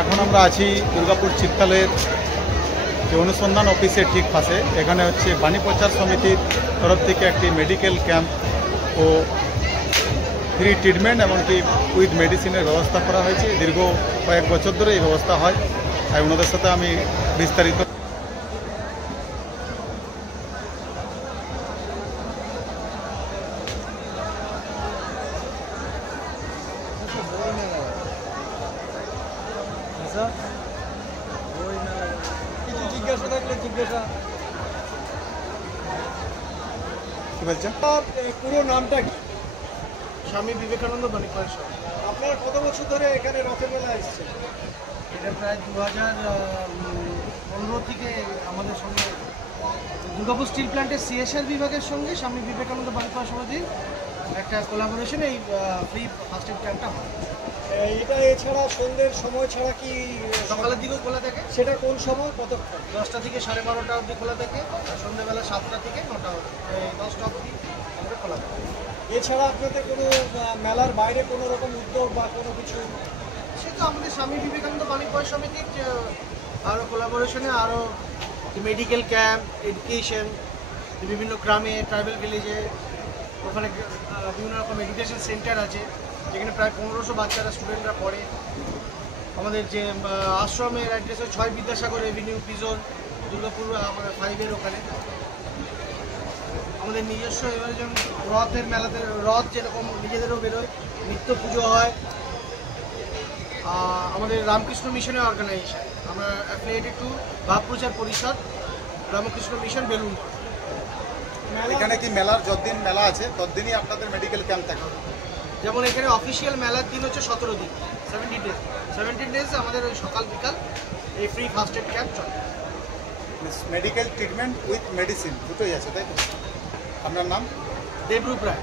এখন আমরা আছি দুর্গাপুর চিত্তালয়ের যে অনুসন্ধান অফিসের ঠিক পাশে। এখানে হচ্ছে বাণী প্রচার সমিতির তরফ থেকে একটি মেডিকেল ক্যাম্প ও ফ্রি ট্রিটমেন্ট এমনকি উইথ মেডিসিনের ব্যবস্থা করা হয়েছে। দীর্ঘ কয়েক বছর ধরে এই ব্যবস্থা হয়। তাই ওনাদের সাথে আমি বিস্তারিত জিজ্ঞাসা থাকলে জিজ্ঞাসা কি বলছেন? পুরো নামটা কি? স্বামী বিবেকানন্দ বাণী পরিষদ। আপনারা কত বছর ধরে এখানে রথের মেলা এসেছেন? এটা প্রায় 2015 থেকে আমাদের সঙ্গে দুর্গাপুর স্টিল প্ল্যান্টের সিএসআর বিভাগের সঙ্গে স্বামী বিবেকানন্দ বাণী সমিতির একটা কোলাবোরেশনে এই ফ্রি ফার্স্ট এড ক্যাম্পটা হয়। এটা এছাড়া সন্ধ্যের সময় ছাড়া কি সকালের দিকেও খোলা থাকে, সেটা কোন সময় কতক্ষণ? 10টা থেকে 12:30 অবধি খোলা থাকে, আর সন্ধ্যেবেলা 7টা থেকে 9টা অবধি 10টা অবধি আমাদের খোলা থাকে। এছাড়া আপনাদের কোনো মেলার বাইরে কোনো রকম উদ্যোগ বা কোনো কিছু? সেটা আমাদের স্বামী বিবেকানন্দ বাণী সমিতির আরও কোলাবোরেশনে আরও মেডিকেল ক্যাম্প, এডুকেশন, বিভিন্ন গ্রামে ট্রাইবাল ভিলেজে ওখানে বিভিন্ন রকম এডুকেশন সেন্টার আছে যেখানে প্রায় 1500 বাচ্চারা স্টুডেন্টরা পড়ে। আমাদের যে আশ্রমের অ্যাড্রেস হচ্ছে 6 বিদ্যাসাগর এভিনিউ, পিজন, দুর্গাপুর আমাদের 5-এর ওখানে। আমাদের নিজস্ব এবারে যেমন রথের মেলাতে রথ যেরকম নিজেদেরও বেরোয়, নিত্য পুজো হয়। আমাদের রামকৃষ্ণ মিশনের অর্গানাইজেশন, আমরা অ্যাফিলিয়েটেড টু ভাব প্রচার পরিষদ, রামকৃষ্ণ মিশন, বেলুন। এখানে কি মেলার যতদিন মেলা আছে ততদিনই আপনাদের মেডিকেল ক্যাম্প থাকে? যেমন এখানে অফিসিয়াল মেলার দিন হচ্ছে 17 দিন, 17 ডেজ আমাদের ওই সকাল বিকাল এই ফ্রি ফার্স্ট এড ক্যাম্প চলে। মেডিকেল ট্রিটমেন্ট উইথ মেডিসিন দুটোই আছে, তাই তো? আপনার নাম? দেবরূপ রায়।